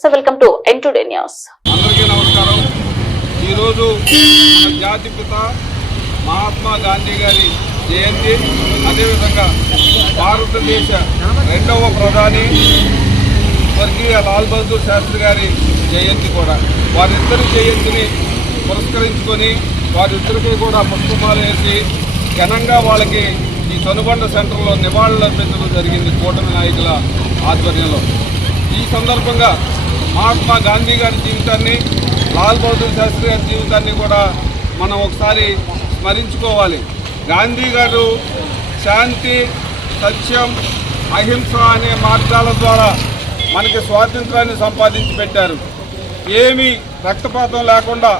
So welcome to N today news అందరికీ నమస్కారం. ఈరోజు జాతిపిత మహాత్మా గాంధీ గారి జయంతి. అదేవిధంగా భారతదేశ రెండవ ప్రధాని స్వర్గీయ లాల్ బహదూర్ శాస్త్రి గారి జయంతి కూడా. వారిద్దరి జయంతిని పురస్కరించుకొని వారిద్దరికీ కూడా పుష్పమాలు వేసి ఘనంగా వాళ్ళకి ఈ చనుబండ సెంటర్లో నివాళులు అర్పించడం జరిగింది. కూటమి నాయకుల ఆధ్వర్యంలో. ఈ సందర్భంగా మహాత్మా గాంధీ గారి జీవితాన్ని లాల్ బహదూర్ శాస్త్రి గారి జీవితాన్ని కూడా మనం ఒకసారి స్మరించుకోవాలి. గాంధీ గారు శాంతి సత్యం అహింస అనే మార్గాల ద్వారా మనకి స్వాతంత్రాన్ని సంపాదించి పెట్టారు. ఏమీ రక్తపాతం లేకుండా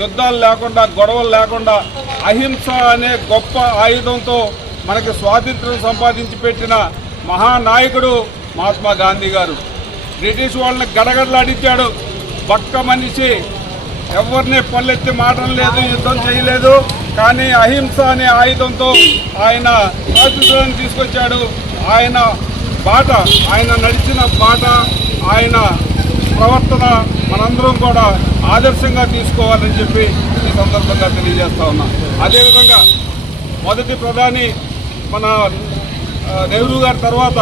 యుద్ధాలు లేకుండా గొడవలు లేకుండా అహింస అనే గొప్ప ఆయుధంతో మనకి స్వాతంత్రం సంపాదించి పెట్టిన మహానాయకుడు మహాత్మా గాంధీ గారు. బ్రిటిష్ వాళ్ళని గడగడలాడించాడు. పక్క మనిషి ఎవరిని పల్లెత్తి మాటం లేదు యుద్ధం చేయలేదు. కానీ అహింస అనే ఆయుధంతో ఆయన స్వాతంత్రాన్ని తీసుకొచ్చాడు. ఆయన బాట ఆయన నడిచిన బాట ఆయన ప్రవర్తన మనందరం కూడా ఆదర్శంగా తీసుకోవాలని చెప్పి ఈ సందర్భంగా తెలియజేస్తా ఉన్నా. అదేవిధంగా మొదటి ప్రధాని మన నెహ్రూ గారి తర్వాత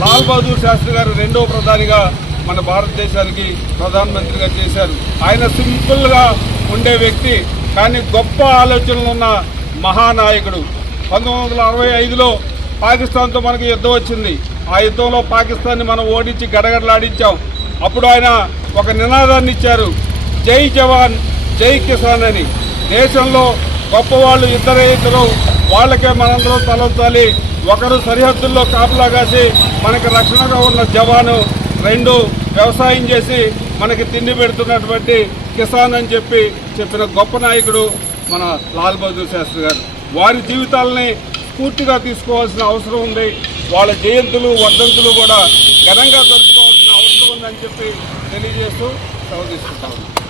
లాల్ బహదూర్ శాస్త్రి గారు రెండవ ప్రధానిగా మన భారతదేశానికి ప్రధానమంత్రిగా చేశారు. ఆయన సింపుల్గా ఉండే వ్యక్తి కానీ గొప్ప ఆలోచనలు ఉన్న మహానాయకుడు. పంతొమ్మిది వందల అరవై ఐదులో పాకిస్తాన్తో మనకి యుద్ధం వచ్చింది. ఆ యుద్ధంలో పాకిస్తాన్ని మనం ఓడించి గడగడలాడించాం. అప్పుడు ఆయన ఒక నినాదాన్ని ఇచ్చారు. జై జవాన్ జై కిసాన్ అని. దేశంలో గొప్పవాళ్ళు ఇద్దరే ఇద్దరు. వాళ్ళకే మనందరం తలంచాలి. ఒకరు సరిహద్దుల్లో కాపలా కాసి మనకు రక్షణగా ఉన్న జవాను రెండు వ్యవసాయం చేసి మనకి తిండి పెడుతున్నటువంటి కిసాన్ అని చెప్పి చెప్పిన గొప్ప నాయకుడు మన లాల్ బహదూర్ శాస్త్రి గారు. వారి జీవితాలని స్ఫూర్తిగా తీసుకోవాల్సిన అవసరం ఉంది. వాళ్ళ జయంతులు వర్ధంతులు కూడా ఘనంగా జరుపుకోవాల్సిన అవసరం ఉందని చెప్పి తెలియజేస్తూ సెలవు తీసుకుంటా ఉన్నాను